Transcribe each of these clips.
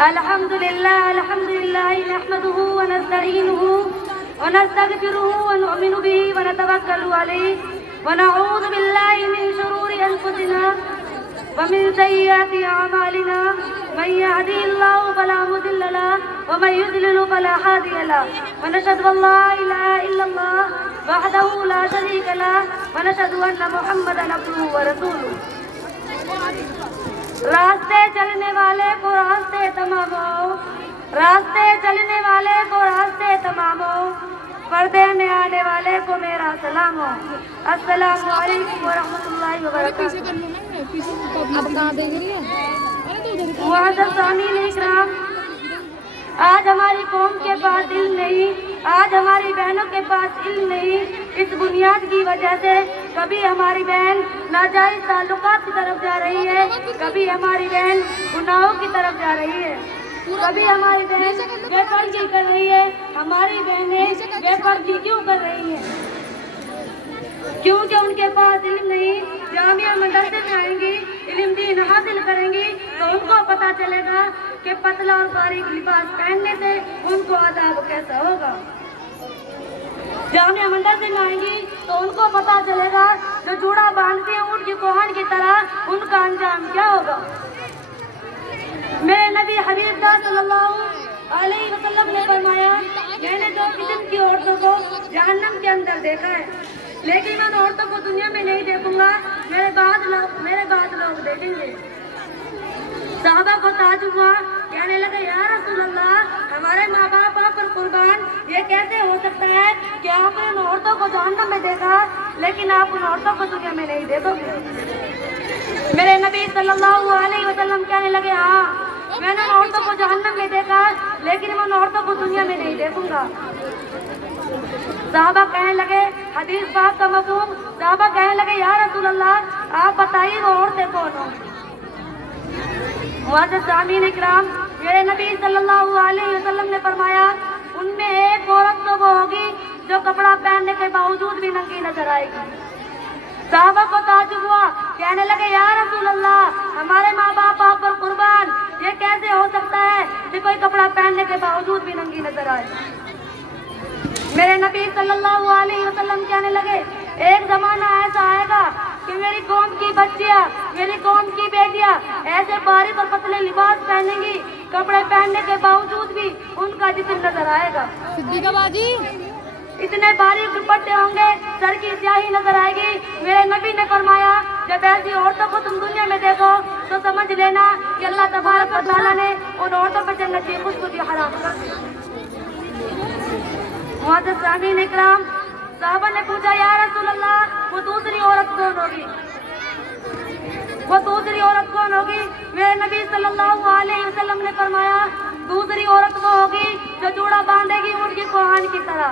अल्हम्दुलिल्लाह नहमदुहु व नस्तईनुहु व नस्तगफिरुहु व नु'मिनु बिही व नतवक्कलु अलैहि व नऊज़ु बिल्लाहि मिन शुरूरि अनफुसिना व मिन सय्यिआति अअमालिना मन यहदिहिल्लाहु फला मुदिल्ल लहु व मन युद्लिलहु फला हादिय लहु व नशहदु अल्ला इलाहा इल्लल्लाह वहदहु ला शरीका लहु व नशहदु अन्न मुहम्मदन अब्दुहु व रसूलुहु। रास्ते चलने वाले को रास्ते तमामो, रास्ते चलने वाले को रास्ते तमामो, पर्दे में आने वाले को मेरा सलामो। अस्सलामु अलैकुम व रहमतुल्लाहि व बरकातहू। अब कहाँ देख रही है? आज हमारी कौम के पास इल्म नहीं, आज हमारी बहनों के पास इल्म नहीं। इस बुनियाद की वजह से कभी हमारी बहन नाजायज ताल्लुकात की तरफ जा रही है, कभी हमारी बहन गुनाहों की तरफ जा रही है, कभी हमारी बहन बेपर्दगी कर रही है। हमारी बहनें बेपर्दगी क्यों कर रही हैं? क्योंकि उनके पास इल्म नहीं। जामिया मदरसे में आएंगी, इल्म दीन हासिल करेंगी तो उनको पता चलेगा कि पतला और बारीक लिबास पहनने से उनको अज़ाब कैसा होगा। जामिया मदरसे में आएंगी तो उनको पता चलेगा जो जूड़ा बांधती है ऊँट की कोहन की तरह उनका अंजाम क्या होगा। मेरे नबी हबीब सल्लल्लाहु अलैहि वसल्लम ने फरमाया, मैंने दो किस्म की औरतों को जहन्नम के अंदर देखा है, लेकिन मैं उन औरतों को दुनिया में नहीं देखूंगा, मेरे बाद लोग देखेंगे। साहबा को ताज्जुब हुआ, कहने लगे या रसूल अल्लाह, हमारे माँ बाप पर कुर्बान, ये कैसे हो सकता है कि आपने उन औरतों को जहन्नम में देखा लेकिन आप उन औरतों को दुनिया में नहीं देखोगे। मेरे नबी सल्लल्लाहु अलैहि वसल्लम कहने लगे, हाँ मैंने उन औरतों को जहन्नम में देखा लेकिन मैं उन औरतों को दुनिया में नहीं देखूंगा। साहबा कहने लगे, हदीस पाक का मफ़हूम, साहबा कहने लगे या रसूल अल्लाह, आप बताइए वो औरतें कौन हो। मुअज़्ज़िज़ सामीन इकराम, मेरे नबी सल्लल्लाहु अलैहि वसल्लम ने फरमाया, उनमें एक औरत तो वो होगी जो कपड़ा पहनने के बावजूद भी नंगी नजर आएगी। साहबा को ताज्जुब हुआ, कहने लगे या रसूल अल्लाह, हमारे माँ बाप आप पर कुर्बान, ये कैसे हो सकता है कि कोई कपड़ा पहनने के बावजूद भी नंगी नजर आए। मेरे नबी सल्लल्लाहु अलैहि वसल्लम कहने लगे, एक जमाना ऐसा आएगा कि मेरी कौम की बच्चियां, मेरी कौम की बेटियां ऐसे बारीक और पतले लिबास पहनेंगी, कपड़े पहनने के बावजूद भी उनका जिस्म नजर आएगा। सिद्दीका बाजी, इतने बारीक दुपट्टे होंगे, सर की स्याही नजर आएगी। मेरे नबी ने फरमाया, जब ऐसी औरतों को तुम दुनिया में देखो तो समझ लेना कि अल्लाह तबारक व तआला ने उन औरतों पर जन्नत की खुशबू हराम कर दी। मुअज़्ज़िज़ सामीन इकराम, साहबा ने पूछा या रसूल अल्लाह, वो दूसरी औरत कौन होगी, वो दूसरी औरत कौन होगी। मेरे नबी सल्लल्लाहु अलैहि वसल्लम ने फरमाया, दूसरी औरत वो होगी जो जूड़ा बांधेगी ऊँट की कोहन की तरह,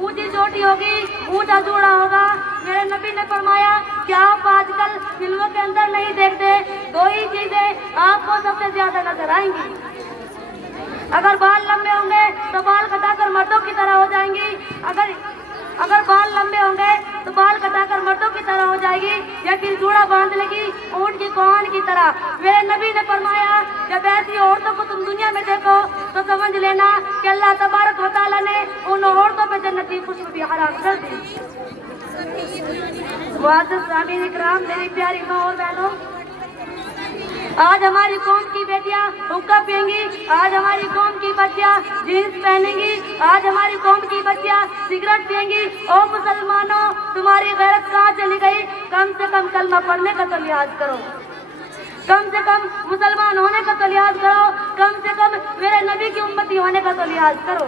ऊंची चोटी होगी, ऊंचा जूड़ा होगा। मेरे नबी ने फरमाया, क्या आप आजकल फिल्मों के अंदर नहीं देखते, दो ही चीजें आपको सबसे ज्यादा नजर आएंगी। अगर बाल लंबे होंगे तो बाल कटाकर मर्दों की तरह हो जाएंगी, अगर बाल लंबे होंगे तो बाल कटाकर मर्दों की तरह हो जाएगी, या फिर जूड़ा बांध लेगी ऊँट की कोहन की तरह। मेरे नबी ने फरमाया, जब ऐसी औरतों को तुम दुनिया में देखो तो समझ लेना कि अल्लाह तबारक व तआला ने उन औरतों पर जन्नत की खुशबू भी हराम कर दी। मुअज़्ज़िज़ सामीन इकराम, मेरी प्यारी माँ और बहनों, आज हमारी कौम की बेटियां हुक्का पिएंगी, आज हमारी कौम की बच्चियां जीन्स पहनेंगी, आज हमारी कौम की बच्चियां सिगरेट पिएंगी। ओ मुसलमानों, तुम्हारी गैरत कहाँ चली गई? कम से कम कलमा पढ़ने का तो लिहाज करो, कम से कम मुसलमान होने का तो लिहाज करो, कम से कम मेरे नबी की उम्मती होने का तो लिहाज करो।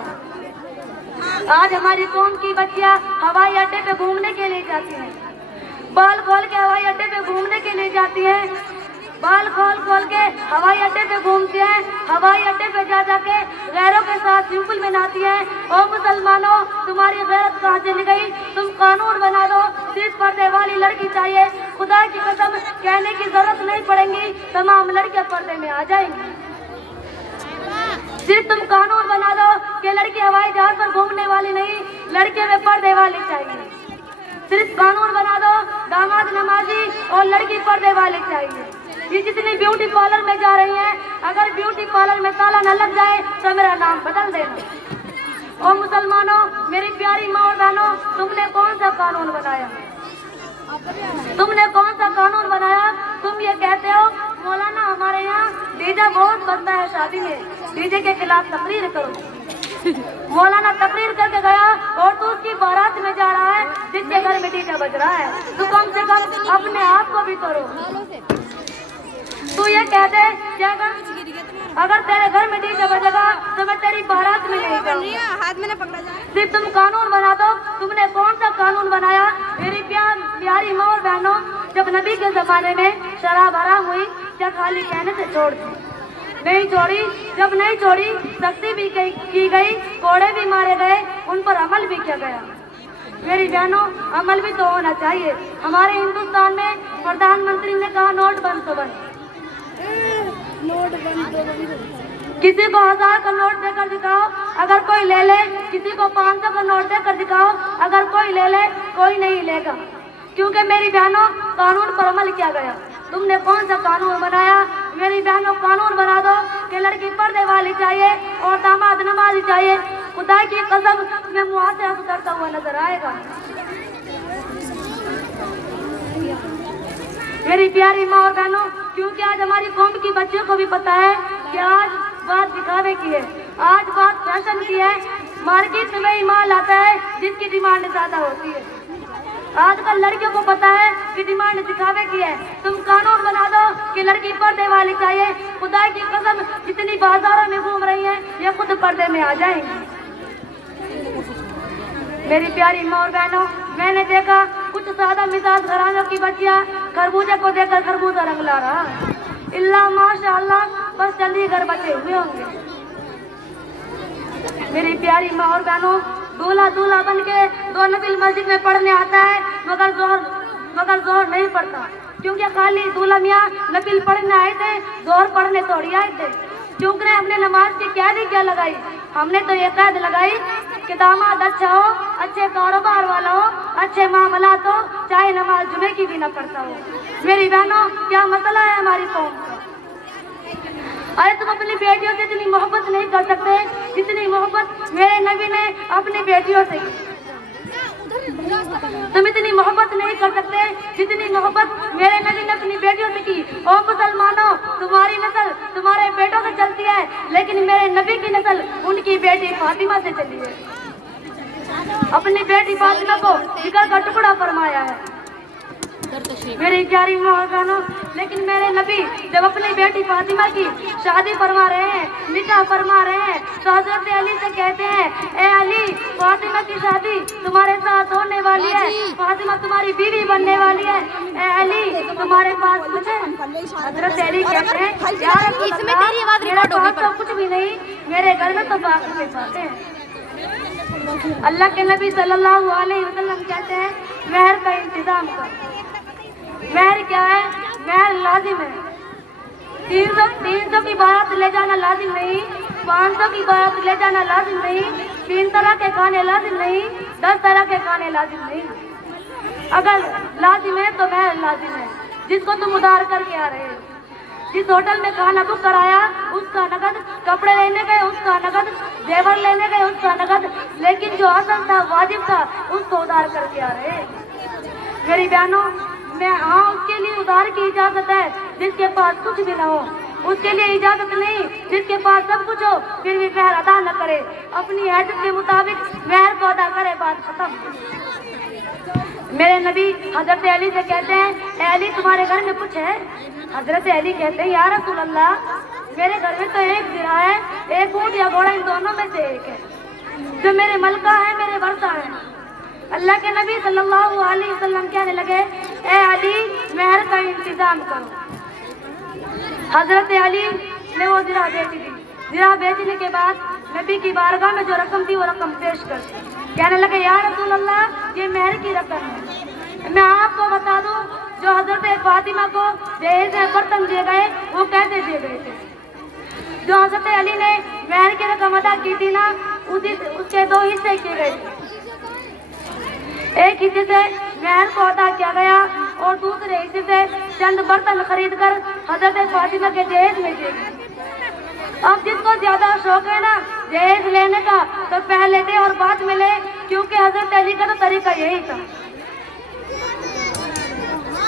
आज हमारी कौम की बच्चियां हवाई अड्डे पे घूमने के लिए जाती हैं, बाल खोल के हवाई अड्डे पे घूमने के लिए जाती हैं, बाल खोल के हवाई अड्डे पे घूमती हैं, हवाई अड्डे पे जा जाके गैरों के साथ स्विमिंग पूल में नहाती हैं। ओ मुसलमानों, तुम्हारी गैरत कहाँ चली गई? तुम कानून बना दो, सिर्फ पर्दे वाली लड़की चाहिए, खुदा की कसम कहने की जरूरत नहीं पड़ेगी, तमाम लड़कियां पर्दे में आ जाएंगी। सिर्फ तुम कानून बना दो कि लड़की हवाई जहाज पर घूमने वाली नहीं, लड़के में पर्दे वाली चाहिए। सिर्फ कानून बना दो दामाद नमाजी और लड़की पर्दे वाली चाहिए। ये जितनी ब्यूटी पार्लर में जा रही हैं, अगर ब्यूटी पार्लर में ताला न लग जाए तो मेरा नाम बदल देना। और मुसलमानों, मेरी प्यारी माँ और बहनों, तुमने कौन सा कानून बनाया? तुमने कौन सा कानून बनाया? तुम ये कहते हो मौलाना हमारे यहाँ डीजे बहुत बनता है शादी में, डीजे के खिलाफ तकरीर करो। मौलाना तकरीर करके गया और तू उसकी बारात में जा रहा है जिसके घर में डीजे बज रहा है। तो कम से कम अपने आप को भी करो। तू ये कहते कि अगर तेरे घर में डीजे बजेगा तो मैं तेरी बारात में नहीं जाऊंगा। हाथ में ना पकड़ा जाए। सिर्फ तुम कानून बना दो। तुमने कौन सा कानून बनाया? मेरी प्यारी माँ और बहनों, जब नबी के जमाने में शराब हराम हुई, क्या खाली कहने से छोड़ दी? नहीं छोड़ी। जब नहीं छोड़ी, सख्ती भी की गई, कोड़े भी मारे गए, उन पर अमल भी किया गया। मेरी बहनों, अमल भी तो होना चाहिए। हमारे हिंदुस्तान में प्रधानमंत्री ने कहा नोट बंद तो बंद। किसी को 1000 का नोट देकर दिखाओ, अगर कोई ले ले। किसी को 500 का नोट देकर दिखाओ, अगर कोई ले ले, कोई नहीं लेगा। क्योंकि मेरी बहनों, कानून पर अमल किया गया। तुमने कौन सा कानून बनाया? मेरी बहनों, कानून बना दो कि लड़की पर्दे वाली चाहिए और दामाद नमाजी चाहिए। खुदा की कसम, मैं मुँह से करता हुआ नजर आएगा। मेरी प्यारी माँ और बहनों, क्योंकि आज हमारी कौम की बच्चियों को भी पता है कि आज बात दिखावे की है, आज बात फैशन की है। मार्केट में वही माल आता है जिसकी डिमांड ज्यादा होती है। आजकल लड़कियों को पता है कि डिमांड दिखावे की है। तुम कानून बना दो कि लड़की पर्दे वाली चाहिए। खुदा की कसम, जितनी बाजारों में घूम रही है, ये खुद पर्दे में आ जाएंगी। मेरी प्यारी माँ और बहनों, मैंने देखा कुछ सादा मिजाज घरानों की बच्चियां खरबूजे को देखकर खरबूजा रंग ला रहा। इल्ला माशाअल्लाह, बस जल्दी घर बचे हुए होंगे। मेरी प्यारी माँ और बहनों, दूल्हा बन के दो नफिल मस्जिद में पढ़ने आता है, मगर जोहर नहीं पढ़ता। क्योंकि खाली दूल्हा मियाँ नफिल पढ़ने आए थे, जोहर पढ़ने थोड़ी आए थे। क्योंकि हमने नमाज की क्या लगाई? हमने तो ये कैद लगाई कि दामाद अच्छा हो, अच्छे कारोबार वाला हो, अच्छे मामलात हो, चाहे नमाज जुमे की भी न पढ़ता हो। मेरी बहनों, क्या मसला है हमारी कौम का? अरे तुम अपनी बेटियों से इतनी मोहब्बत नहीं कर सकते जितनी मोहब्बत मेरे नबी ने अपनी बेटियों से की। तुम इतनी मोहब्बत नहीं कर सकते जितनी मोहब्बत मेरे नबी ने अपनी बेटियों से की। ओ मुसलमानों, तुम्हारी नस्ल तुम्हारे बेटों से चलती है, लेकिन मेरे नबी की नस्ल उनकी बेटी फातिमा से चली है। अपनी बेटी फातिमा को जिगर का टुकड़ा फरमाया है। मेरी प्यारी बहनों, लेकिन मेरे नबी जब अपनी बेटी फातिमा की शादी फरमा रहे हैं, निकाह फरमा रहे हैं, तो हजरत अली से कहते हैं, ए अली, फातिमा की शादी तुम्हारे साथ होने वाली है, फातिमा तुम्हारी बीवी बनने वाली है। ए अली, तुम्हारे पास कुछ है? हजरत अली कहते हैं, यार मेरे पास तो कुछ भी नहीं, मेरे घर में तो बाकी पाते हैं। अल्लाह के नबी सल्लल्लाहु अलैहि वसल्लम कहते हैं, महर का इंतजाम कर। महर क्या है? महर लाजिम है। 300 की बारात ले जाना लाजिम नहीं, 500 की बारात ले जाना लाजिम नहीं, 3 तरह के खाने लाजिम नहीं, 10 तरह के खाने लाजिम नहीं। अगर लाजिम है तो महर लाजिम है, जिसको तुम उधार करके आ रहे हो। जिस होटल में खाना बुक कराया उसका नगद, कपड़े लेने गए उसका नगद, जेवर लेने गए उसका नगद, लेकिन जो असल था, वाजिब था, उसको उधार करके आ रहे। मेरी बहनों, हाँ, उसके लिए उधार की इजाजत है जिसके पास कुछ भी ना हो। उसके लिए इजाजत नहीं जिसके पास सब कुछ हो फिर भी महर अदा न करे। अपनी हैसियत के मुताबिक महर को अदा करे, बात खत्म। मेरे नबी हजरत अली से कहते हैं, ए अली, तुम्हारे घर में कुछ है? हजरत अली कहते हैं, या रसूल अल्लाह, मेरे घर में तो एक जिरा है, एक ऊंट या घोड़ा, इन दोनों में से एक है, जो मेरे मलका है, मेरे वर्षा है। अल्लाह के नबी सल्लल्लाहु अलैहि वसल्लम कहने लगे, ए अली, महर का इंतजाम करो। हजरत अली ने वो जिरा बेच दी। जिरा बेचने के बाद नबी की बारगाह में जो रकम थी वो रकम पेश कर दी। कहने लगे, या रसूल अल्लाह, ये महर की रकम है। मैं आपको बता दूं, जो हजरत फातिमा को दहेज में बर्तन दिए गए वो कैसे दिए गए थे। जो हजरत अली ने महर की रकम अदा की थी ना, उसके दो हिस्से किए गए। एक हिस्से से महर को अदा किया गया और दूसरे हिस्से से चंद बर्तन खरीद कर हजरत फातिमा के जहेज में दिए गए। अब जिसको ज्यादा शौक है ना जहेज लेने का तो पहले दे और बाद में ले, क्योंकि हजरत अली का तो तरीका यही था।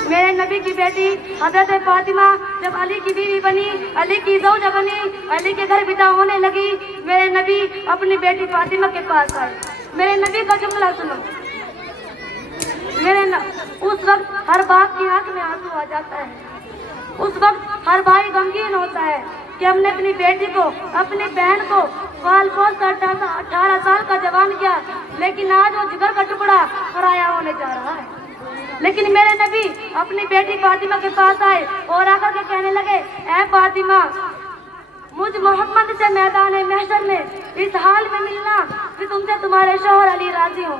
मेरे नबी की बेटी हजरत फातिमा जब अली की बीवी बनी, अली की ज़ौजा बनी, अली के घर विदा होने लगी, मेरे नबी अपनी बेटी फातिमा के पास आए। मेरे नबी का जुमला सुनो। उस वक्त हर बाप की आंख में आंसू आ जाता है। उस वक्त हर भाई गमगीन होता है कि हमने अपनी बेटी को, अपनी बहन को पाल पोस कर 18 साल का जवान किया, लेकिन आज वो जिगर का टुकड़ा पराया होने जा रहा है। लेकिन मेरे नबी अपनी बेटी फातिमा के पास आए और आकर के कहने लगे, ऐ फातिमा, मुझ मोहम्मद से मैदान महशर में इस हाल में मिलना कि तुमसे तुम्हारे शौहर अली राजी हो,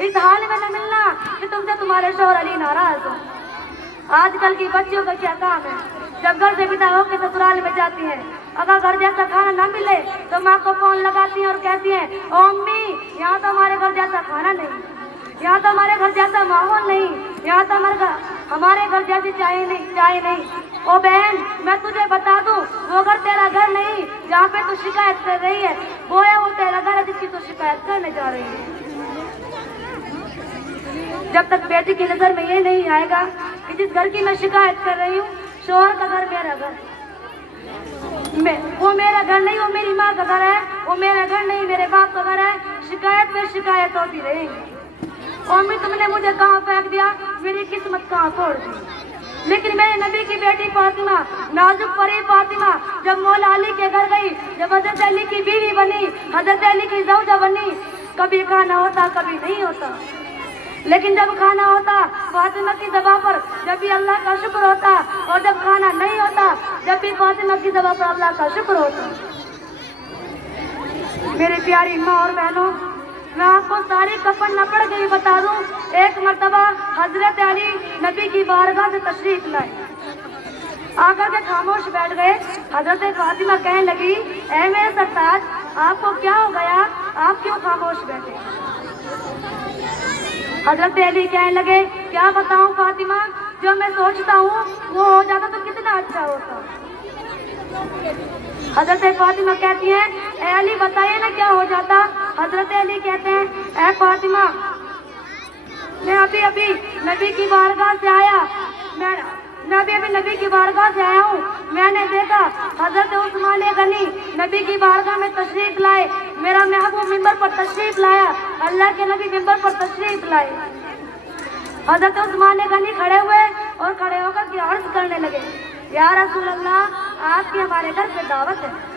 इस हाल में न मिलना कि तुमसे तुम्हारे शौहर अली नाराज हो। आजकल की बच्चियों का क्या काम है, जब घर से विदा होकर ससुराल में जाती हैं, अगर घर जैसा खाना ना मिले तो माँ को फोन लगाती हैं और कहती हैं, ओ अम्मी, यहाँ तो हमारे घर जैसा खाना नहीं, यहाँ तो हमारे घर जैसा माहौल नहीं, यहाँ तो हमारे घर जैसी चाय नहीं। ओ बहन, मैं तुझे बता दूं, वो घर तेरा घर नहीं जहाँ पे तू शिकायत कर रही है, वो है वो तेरा घर है जिसकी तू शिकायत करने जा रही है। जब तक बेटी की नजर में ये नहीं आएगा कि जिस घर की मैं शिकायत कर रही हूँ, शोहर का घर मेरा घर, वो मेरा घर नहीं, वो मेरी माँ का घर है, वो मेरा घर नहीं, मेरे बाप का घर है, शिकायत पे शिकायत होती रहेगी। और मैं तुमने मुझे कहाँ फेंक दिया, मेरी किस्मत कहाँ छोड़ दी। लेकिन मेरे नबी की बेटी फातिमा, नाजुक परी फातिमा, जब मौला अली के घर गई, जब हजरत अली की बीवी बनी, हजरत अली की ज़ौजा बनी, कभी खाना होता कभी नहीं होता, लेकिन जब खाना होता फातिमा की ज़बान पर जब भी अल्लाह का शुक्र होता, और जब खाना नहीं होता जब भी फातिमा की ज़बान पर अल्लाह का शुक्र होता। मेरी प्यारी माँ और बहनों, मैं आपको सारी कफन न पढ़ के ही बता दूं। एक मर्तबा हजरत अली नबी की बारगाह से तशरीफ लाए, आकर के खामोश बैठ गए। हजरत फातिमा कहने लगी, ऐ मेरे सरताज, आपको क्या हो गया, आप क्यों खामोश बैठे? हजरत अली कहने लगे, क्या बताऊं फातिमा, जो मैं सोचता हूँ वो हो जाता तो कितना अच्छा होता। हजरत फातिमा कहती हैं, ऐ अली बताइए ना क्या हो जाता। हजरत अली कहते हैं, ऐ फातिमा, मैं अभी नबी की बारगाह से आया, मैं अभी नबी की बारगाह से आया हूँ। मैंने देखा हजरत उस्मान गनी नबी की बारगाह में तशरीफ लाए, मेरा महबूब मिंबर पर तशरीफ लाया, अल्लाह के नबी मिंबर पर तशरीफ लाए। हजरत उस्मान गनी खड़े हुए और खड़े होकर के अर्ज करने लगे, या रसूल अल्लाह, आपकी हमारे घर पे दावत है।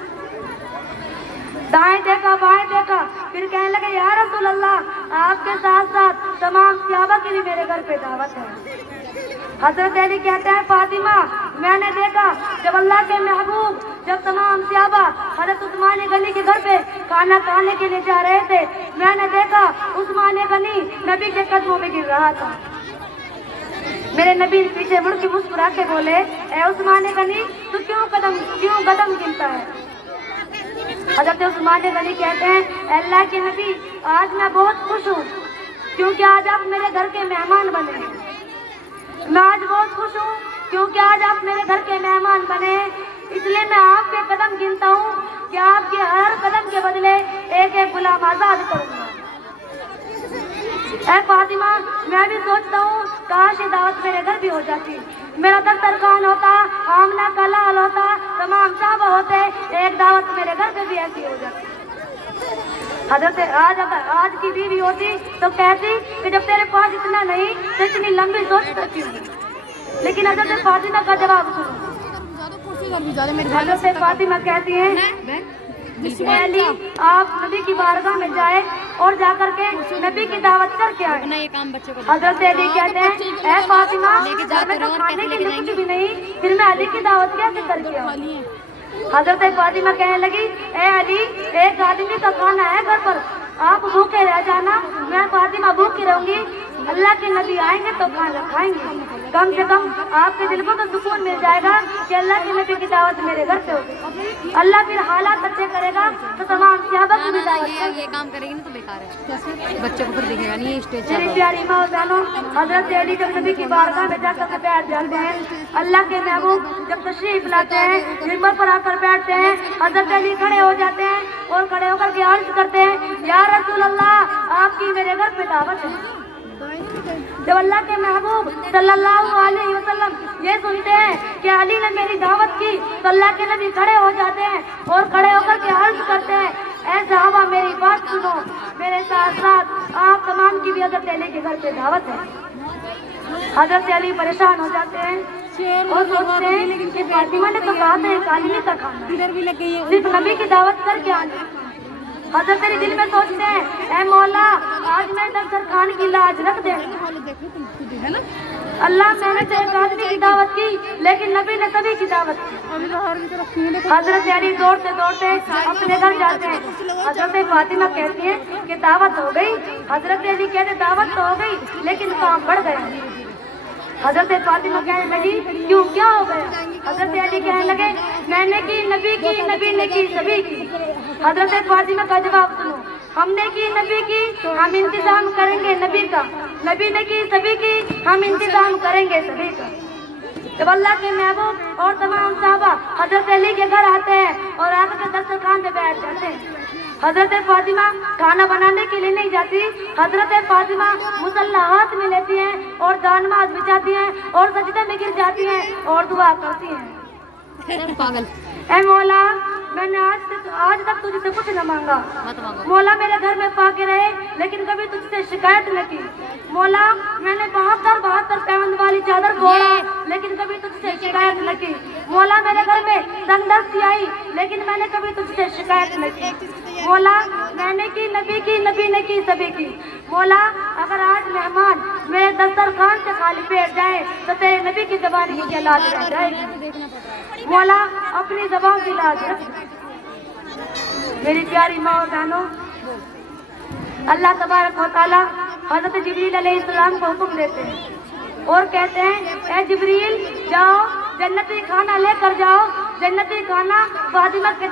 दाएं देखा बाएं देखा, फिर कहने लगे, या रसूल अल्लाह, आपके साथ साथ तमाम सहाबा की भी मेरे घर पे दावत है। हजरत अली कहते हैं, फातिमा, मैंने देखा जब अल्लाह के महबूब, जब तमाम सहाबा हजरत उस्मान गनी के घर पे खाना खाने के लिए जा रहे थे, मैंने देखा उस्मान गनी नबी के कदमों में गिर रहा था। मेरे नबी पीछे मुड़ के मुस्कुरा के बोले, ऐ उस्मान गनी, तू क्यों कदम गिनता है? हजरत उस्मान गनी कहते हैं, अल्लाह के नबी, आज मैं बहुत खुश हूँ क्योंकि आज आप मेरे घर के मेहमान बने। मैं आज बहुत खुश हूँ क्योंकि आज आप मेरे घर के मेहमान बने, इसलिए मैं आपके कदम गिनता हूँ कि आपके हर कदम के बदले एक एक गुलाम आजाद करूँगा। ऐ फातिमा, मैं भी सोचता हूँ काश ये दावत मेरे घर भी हो जाती, मेरा दस्तरखान होता, आमना का लाल होता, तमाम साहबा होते, एक दावत मेरे घर पे भी ऐसी हो जाती। हजरत आज की बीवी होती तो कहती कि जब तेरे पास इतना नहीं तो इतनी लंबी सोच करती हूँ। लेकिन हजरत फातिमा का जवाब सुनो। हजरत फातिमा कहती हैं, अली, आप नबी की बारगाह में जाए और जाकर के नबी की दावत करके आए। हजरत अली कहते हैं, ऐ फातिमा, घर में तो खाने के लिए कुछ भी नहीं, फिर मैं अली की दावत कैसे करके आऊँ? हजरत फातिमा कहने लगी, ए अली, एक आदमी का खाना है घर पर, आप भूखे रह जाना, मैं फातिमा भूखी रहूंगी। अल्लाह के नबी आएंगे तो खाना खाएंगे। कम से कम आपके दिल को तो सुकून मिल जाएगा कि अल्लाह के नबी की दावत मेरे घर पे होगी। अल्लाह फिर हालात अच्छे करेगा तो तमाम सहाबा की भी दावत ये काम करेगी ना तो बेकार है, बच्चों को फिर दिखेगा नहीं ये स्टेज। मेरी प्यारी माँ और बहनों, हजरत अली जब नबी की बारगाह में जाकर के बैठ जाते हैं, अल्लाह के महबूब जब तशरीफ लाते हैं, मिंबर पर आकर बैठते हैं, हजरत अली खड़े हो जाते हैं और खड़े होकर के अर्ज करते हैं, या रसूल अल्लाह, आपकी मेरे घर पे दावत है। जब अल्लाह के महबूब सल्लल्लाहु अलैहि वसल्लम ये सुनते हैं कि अली ने मेरी दावत की, तो अल्लाह के नबी खड़े हो जाते हैं और खड़े होकर के अर्ज करते हैं, ऐ सहाबा मेरी बात सुनो, मेरे साथ साथ आप तमाम की भी हजरत अली के घर पे दावत है। हजरत अली परेशान हो जाते हैं और सोचते हैं कि फातिमा ने तो कहा था एक आलिमी का खाना, इधर भी लग गई है। सिर्फ नबी की दावत करके आने। हजरत अली दिल में सोचते हैं, ऐ मौला, आज मैं दस्तरखान की लाज रख दे। है ना, अल्लाह, मैंने तो एक आदमी की दावत की, लेकिन नबी ने सभी की दावत की। अभी बाहर की तरफ क्यों देखो? हजरत अली दौड़ते दौड़ते अपने घर जाते हैं। हजरत फातिमा कहती है कि दावत हो गई। हजरत अली कहते दावत तो हो गई, लेकिन काम बढ़ गया। हजरत फातिमा कहने लगी, क्यों, क्या हो गया? हजरत अली कहने लगे, मैंने की, नबी की, नबी ने की, सभी की। हजरत फातिमा का जवाब सुनो, हमने की, नबी की, हम इंतजाम करेंगे नबी का, नबी ने की, सभी की, हम इंतजाम करेंगे सभी का। जब अल्लाह के महबूब और तमाम साहबा हजरत अली के घर आते हैं और आकर के दस्तरखान पे बैठ जाते हैं, हजरत फातिमा खाना बनाने के लिए नहीं जाती। हजरत फातिमा मुसल्ला हाथ में लेती हैं और जानमाज बिछाती हैं और सजदे में गिर जाती हैं और दुआ करती हैं, पागल, ऐ मौला, मैंने आज तक तुझसे कुछ न मांगा, मत मांगो। मौला मेरे घर में पाके रहे, लेकिन कभी तुझसे शिकायत न की। मौला, मैंने 72 पैबंद वाली चादर फोड़ा, लेकिन कभी तुझसे शिकायत न की। मौला, मेरे घर में तंगदस्ती आई, लेकिन मैंने कभी तुझसे शिकायत न की। मौला, मैंने की, नबी की, नबी ने की, सभी की। मौला, अगर आज मेहमान मेरे दस्तरखान से खाली पेट जाए तो तेरे नबी की ज़बान की क्या लाज रह जाएगी। मौला, अपनी ज़बान की लाज रख। मेरी प्यारी माँ और बहनों, अल्लाह तबारक व तआला हज़रत जिब्रील अलैहिस्सलाम को हुक्म देते हैं और कहते हैं, ऐ जिब्रील, जाओ जन्नती खाना लेकर जाओ। जन्नती खाना फातिमा के